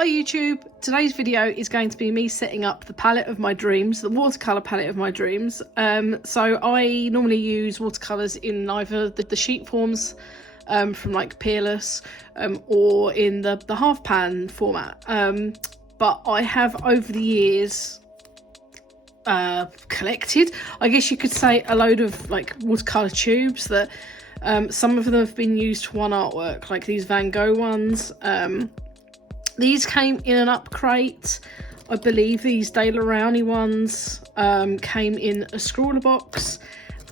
Hi YouTube, today's video is going to be me setting up the palette of my dreams, the watercolour palette of my dreams. So I normally use watercolours in either the sheet forms from like Peerless or in the half pan format. But I have over the years collected, I guess you could say, a load of like watercolour tubes that some of them have been used for one artwork, like these Van Gogh ones. These came in an up crate. I believe these De La Rowney ones came in a scrawler box,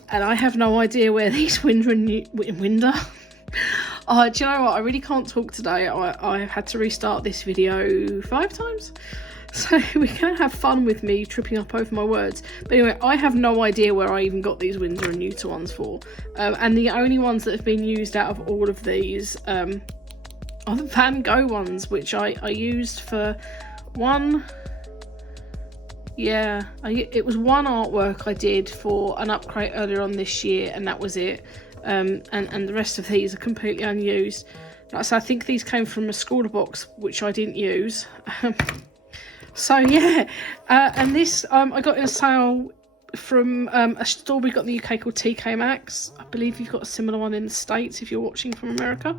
and I have no idea where these Winder. Do you know what? I really can't talk today. I had to restart this video 5 times. So we're going to have fun with me tripping up over my words. But anyway, I have no idea where I even got these Winder and Newton ones for. And the only ones that have been used out of all of these are the Van Gogh ones, which I used for one. Yeah, it was one artwork I did for an up crate earlier on this year, and that was it. And the rest of these are completely unused. So I think these came from a scrawler box, which I didn't use. So yeah, and this I got in a sale from a store we got in the UK called TK Maxx. I believe you've got a similar one in the States if you're watching from America.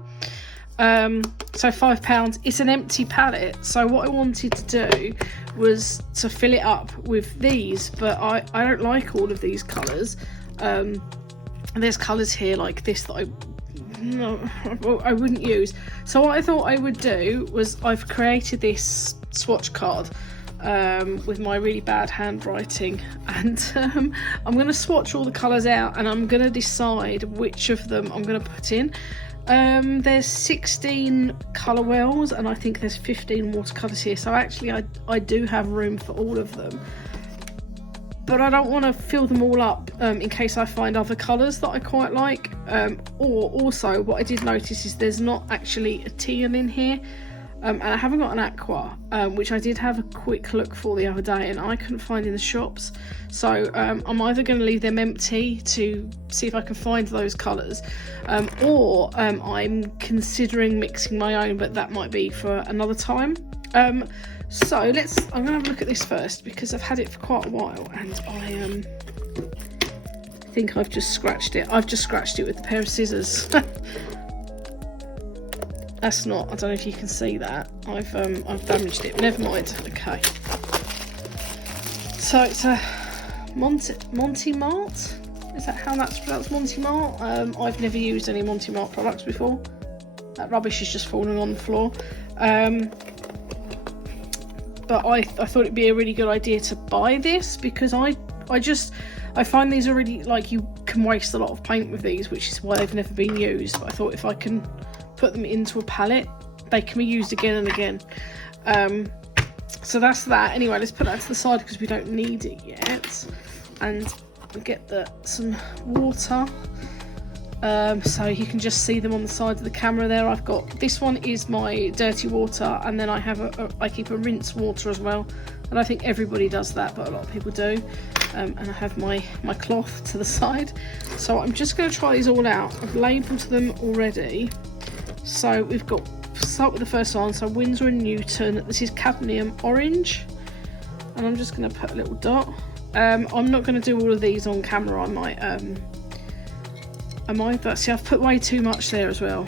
So £5. It's an empty palette, so what I wanted to do was to fill it up with these, but I don't like all of these colours. There's colours here like this that I wouldn't use. So what I thought I would do was, I've created this swatch card with my really bad handwriting, and I'm going to swatch all the colours out, and I'm going to decide which of them I'm going to put in. There's 16 colour wells, and I think there's 15 watercolours here, so actually I do have room for all of them, but I don't want to fill them all up in case I find other colours that I quite like. Or also what I did notice is there's not actually a teal in here, and I haven't got an aqua, which I did have a quick look for the other day and I couldn't find in the shops. So I'm either going to leave them empty to see if I can find those colours, or I'm considering mixing my own, but that might be for another time. So I'm going to have a look at this first, because I've had it for quite a while, and I think I've just scratched it. I've just scratched it with a pair of scissors. That's not, I don't know if you can see that. I've damaged it. Never mind. Okay. So it's a Monty Mart. Is that how that's pronounced? Monty Mart. I've never used any Monty Mart products before. That rubbish is just falling on the floor. But I thought it'd be a really good idea to buy this, because I find these already, like, you can waste a lot of paint with these, which is why they've never been used. But I thought if I can put them into a palette, they can be used again and again. So that's that. Anyway, let's put that to the side because we don't need it yet, and we'll get some water, so you can just see them on the side of the camera there. I've got, this one is my dirty water, and then I have I keep a rinse water as well, and I think everybody does that, but a lot of people do. And I have my cloth to the side. So I'm just going to try these all out. I've labelled them already. So we've got, start with the first one. So Winsor and Newton. This is cadmium orange, and I'm just going to put a little dot. I'm not going to do all of these on camera. I might, but see, I've put way too much there as well.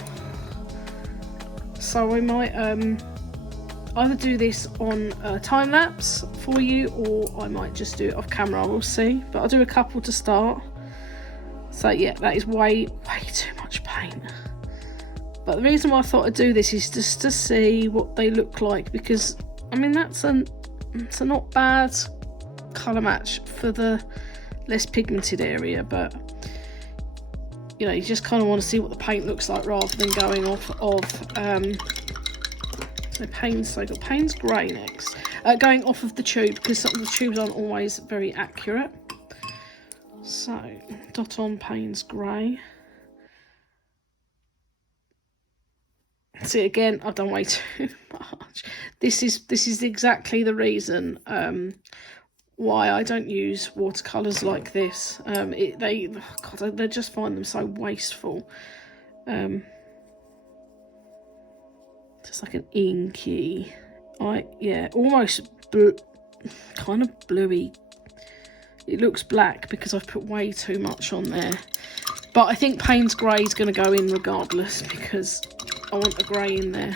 So I might either do this on time lapse for you, or I might just do it off camera. We'll see, but I'll do a couple to start. So yeah, that is way too much paint. But the reason why I thought I'd do this is just to see what they look like, because I mean it's a not bad colour match for the less pigmented area, but you know, you just kind of want to see what the paint looks like rather than going off of so I got Payne's Grey next, going off of the tube, because some of the tubes aren't always very accurate. So dot on Payne's Grey. See, again, I've done way too much. This is exactly the reason why I don't use watercolours like this. They just find them so wasteful. Just like an inky Yeah, almost kind of bluey. It looks black because I've put way too much on there. But I think Payne's grey is going to go in regardless because I want a grey in there.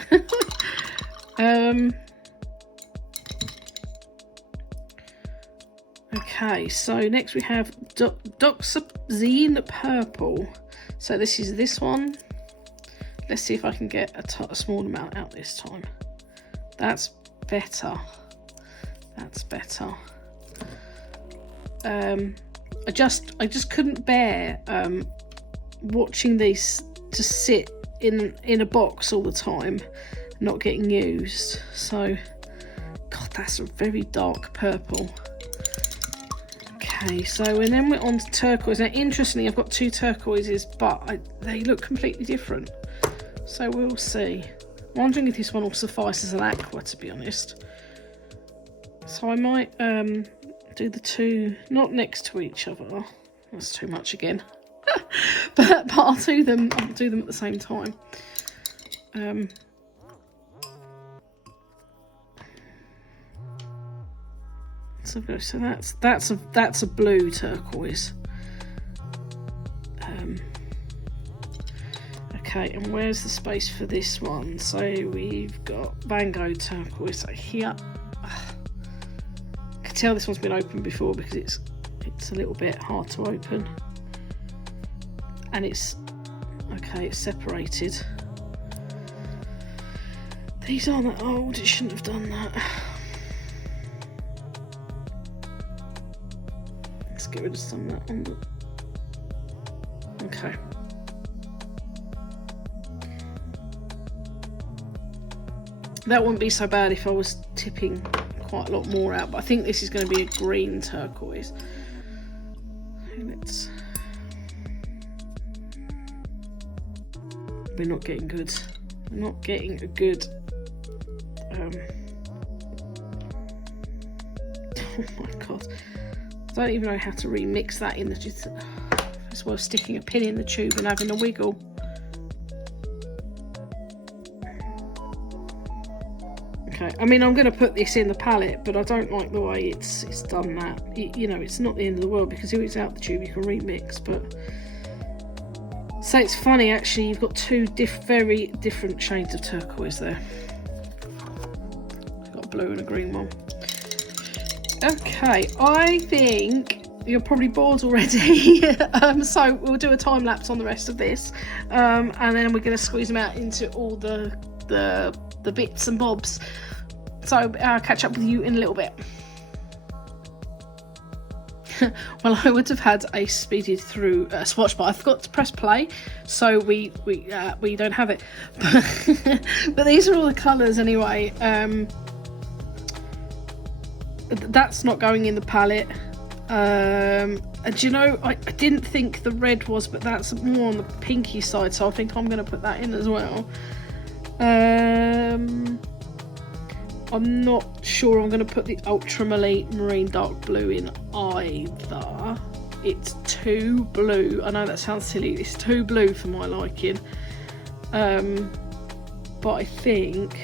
Okay, so next we have Doxazine Purple. So this is this one. Let's see if I can get a small amount out this time. That's better. That's better. I just couldn't bear watching these just sit in a box all the time, not getting used. So, God, that's a very dark purple. Okay, so and then we're on to turquoise. Now, interestingly, I've got two turquoises, but they look completely different. So we'll see. I'm wondering if this one will suffice as an aqua, to be honest. So I might do the two, not next to each other. That's too much again. but I'll do them at the same time. So that's a blue turquoise. Okay, and where's the space for this one? So we've got Van Gogh turquoise here. I can tell this one's been opened before because it's a little bit hard to open. And it's separated. These aren't that old, it shouldn't have done that. Let's get rid of some of that on the... Okay. That wouldn't be so bad if I was tipping quite a lot more out, but I think this is going to be a green turquoise. We're not getting good. We're not getting a good... Oh my God. I don't even know how to remix that in the... It's worth sticking a pin in the tube and having a wiggle. Okay, I mean, I'm going to put this in the palette, but I don't like the way it's done that. You know, it's not the end of the world because if it's out the tube, you can remix, but... So it's funny, actually, you've got two very different shades of turquoise there. I've got a blue and a green one. Okay, I think you're probably bored already. So we'll do a time lapse on the rest of this. And then we're going to squeeze them out into all the bits and bobs. So I'll catch up with you in a little bit. Well, I would have had a speeded through swatch, but I forgot to press play, so we don't have it. But these are all the colours anyway. That's not going in the palette. And you know, I didn't think the red was, but that's more on the pinky side, so I think I'm going to put that in as well. I'm not sure I'm going to put the Ultramarine Marine Dark Blue in either. It's too blue. I know that sounds silly. It's too blue for my liking. But I think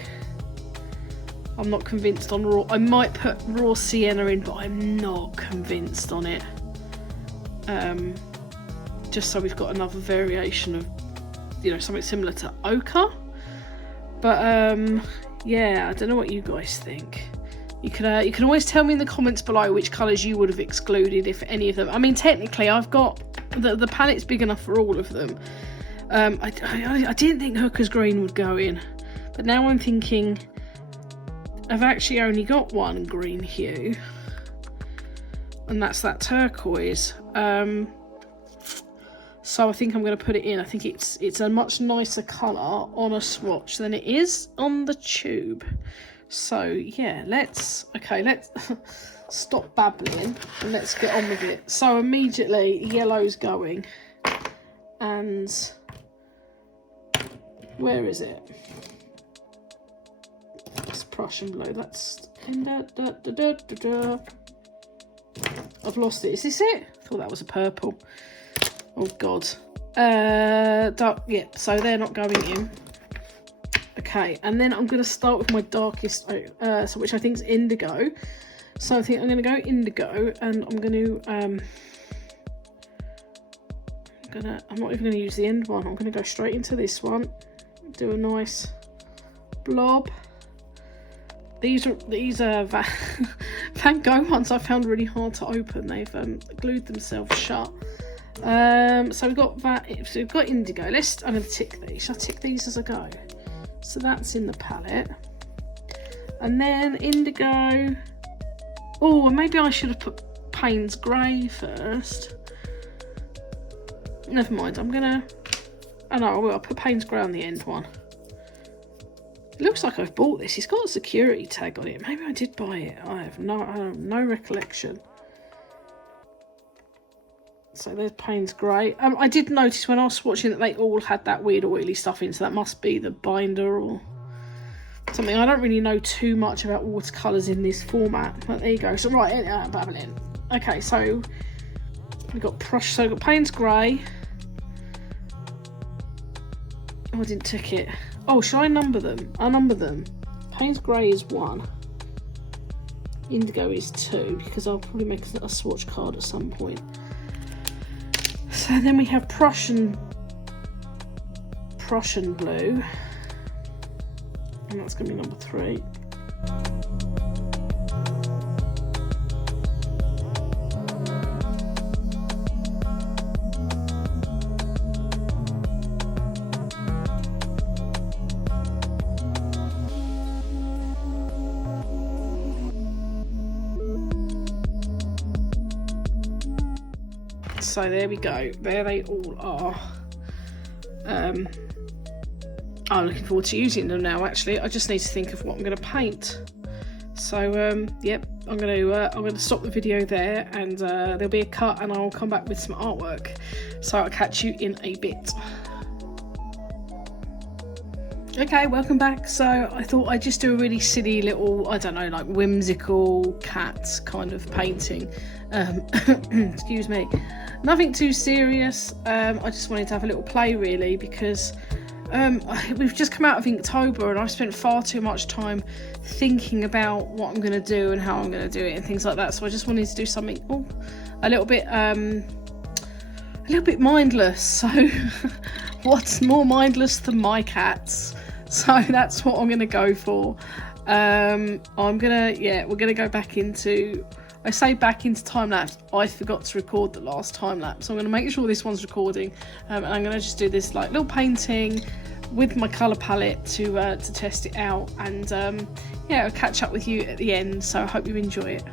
I'm not convinced on raw. I might put raw sienna in, but I'm not convinced on it. Just so we've got another variation of, you know, something similar to ochre. But yeah, I don't know what you guys think. You can always tell me in the comments below which colours you would have excluded, if any of them. I mean, technically, I've got the palette's big enough for all of them. I didn't think Hooker's Green would go in, but now I'm thinking I've actually only got one green hue, and that's that turquoise. So I think I'm going to put it in. I think it's a much nicer colour on a swatch than it is on the tube. So yeah, let's stop babbling and let's get on with it. So immediately yellow's going, and where is it? It's Prussian blue. That's I've lost it. Is this it? I thought that was a purple. Oh God. Dark, yeah, so they're not going in. Okay, and then I'm going to start with my darkest, which I think is indigo. So I think I'm going to go indigo, and I'm going to, I'm not even going to use the end one. I'm going to go straight into this one. Do a nice blob. These are Van Gogh ones I found really hard to open. They've glued themselves shut. So we've got that. So we've got indigo. I'm going to tick these. Shall I tick these as I go? So that's in the palette. And then indigo. Oh, maybe I should have put Payne's Grey first. Never mind. I'm gonna. Oh no, I will. I'll put Payne's Grey on the end one. It looks like I've bought this. It's got a security tag on it. Maybe I did buy it. I have no recollection. So there's Payne's Grey. I did notice when I was watching that they all had that weird oily stuff in, so that must be the binder or something. I don't really know too much about watercolours in this format, but there you go. So right, babbling. Okay, so we've got we've got Payne's Grey. Oh, I didn't tick it. Oh, shall I number them? I'll number them. Payne's Grey is 1. Indigo is 2, because I'll probably make a swatch card at some point. So then we have Prussian blue, and that's going to be number 3. So there we go. There they all are. I'm looking forward to using them now. Actually, I just need to think of what I'm going to paint. So yep, I'm going to stop the video there, and there'll be a cut, and I'll come back with some artwork. So I'll catch you in a bit. Okay, welcome back. So I thought I'd just do a really silly little, I don't know, like whimsical cat kind of painting. Excuse me. Nothing too serious. I just wanted to have a little play really, because we've just come out of Inktober, and I've spent far too much time thinking about what I'm going to do and how I'm going to do it and things like that. So I just wanted to do something a little bit mindless. So what's more mindless than my cats? So that's what I'm going to go for. We're going to go back into, I say back into time lapse. I forgot to record the last time lapse, so I'm going to make sure this one's recording, and I'm going to just do this like little painting with my colour palette to test it out, and I'll catch up with you at the end. So I hope you enjoy it.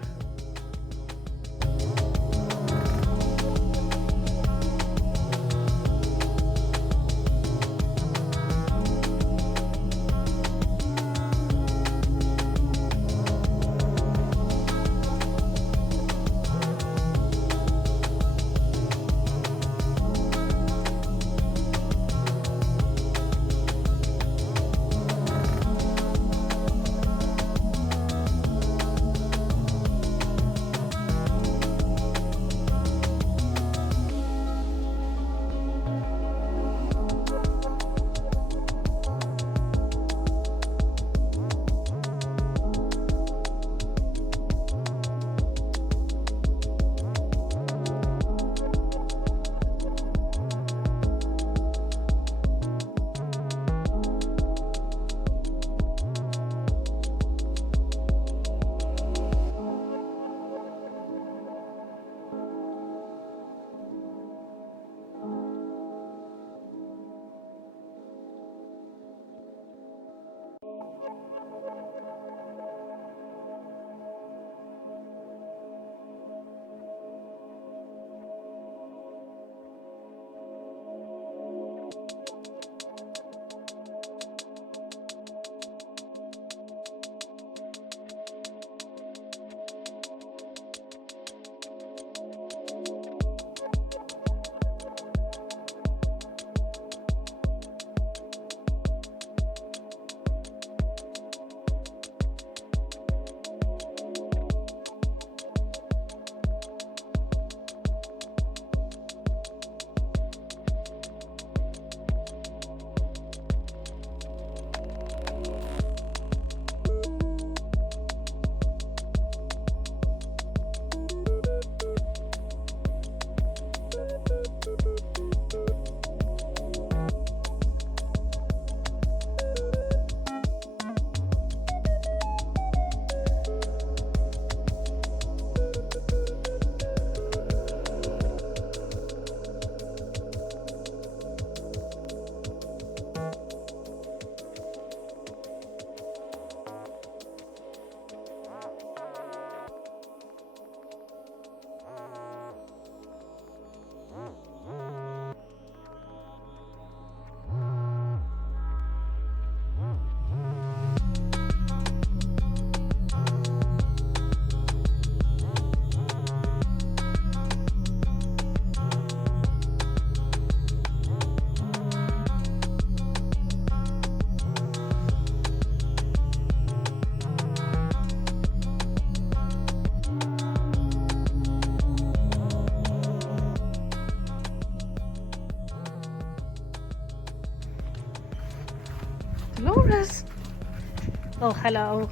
Oh, hello.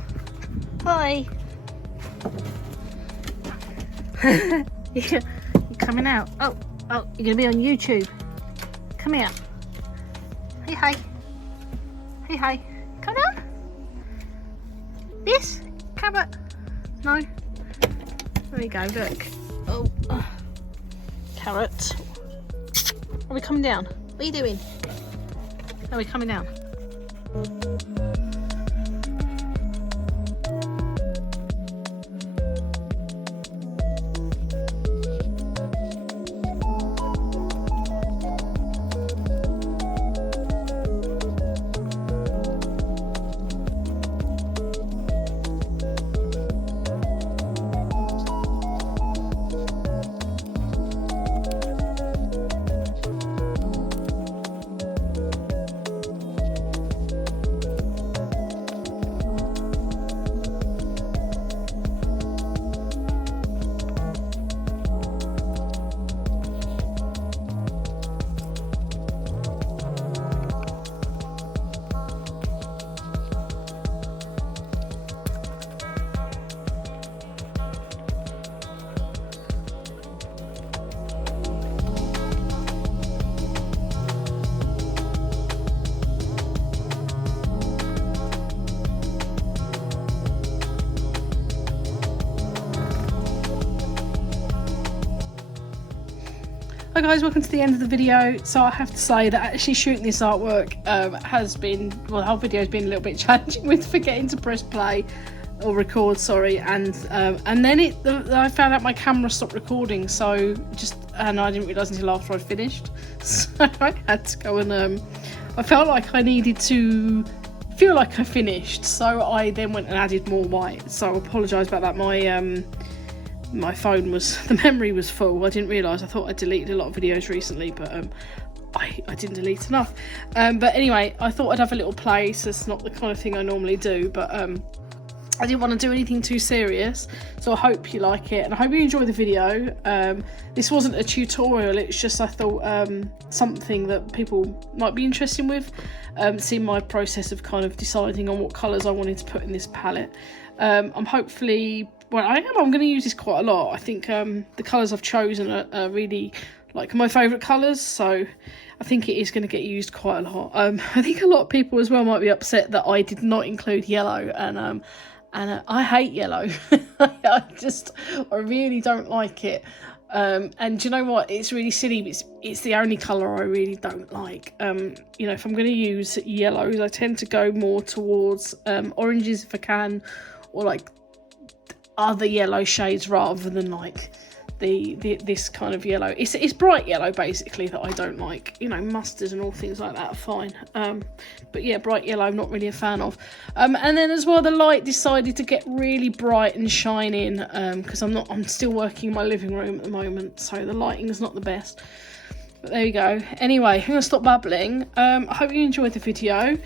Hi. You're coming out. Oh, you're gonna be on YouTube. Come here. Hey, hi. Hey, hi. Come down. This carrot. No. There we go. Look. Oh, carrot. Are we coming down? What are you doing? Are we coming down? Hi guys, welcome to the end of the video. So I have to say that actually shooting this artwork has been, well, the whole video has been a little bit challenging with forgetting to press play or record, sorry, and then I found out my camera stopped recording, so and I didn't realise until after I'd finished, so I had to go and I felt like I needed to feel like I finished, so I then went and added more white. So I apologise about that. My phone the memory was full. I didn't realise. I thought I deleted a lot of videos recently, but I didn't delete enough. But anyway, I thought I'd have a little play, so it's not the kind of thing I normally do, but I didn't want to do anything too serious, so I hope you like it and I hope you enjoy the video. This wasn't a tutorial, it's just I thought something that people might be interested with, seeing my process of kind of deciding on what colours I wanted to put in this palette. I'm going to use this quite a lot. I think the colours I've chosen are really like my favourite colours, so I think it is going to get used quite a lot. I think a lot of people as well might be upset that I did not include yellow, and I hate yellow. I really don't like it. And do you know what? It's really silly, but it's the only colour I really don't like. You know, if I'm going to use yellows, I tend to go more towards oranges if I can, or like other yellow shades rather than like this kind of yellow. It's bright yellow basically that I don't like. You know, mustard and all things like that are fine, but yeah, bright yellow I'm not really a fan of. And then as well, the light decided to get really bright and shining, because I'm still working in my living room at the moment, so the lighting is not the best. But there you go. Anyway, I'm going to stop babbling. I hope you enjoyed the video.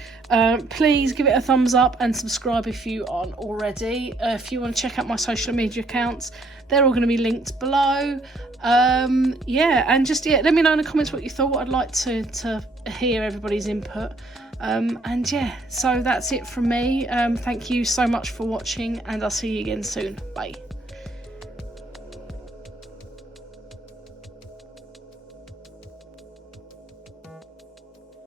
Please give it a thumbs up and subscribe if you aren't already. If you want to check out my social media accounts, they're all going to be linked below. Yeah, and let me know in the comments what you thought. I'd like to hear everybody's input. And yeah, so that's it from me. Thank you so much for watching, and I'll see you again soon. Bye.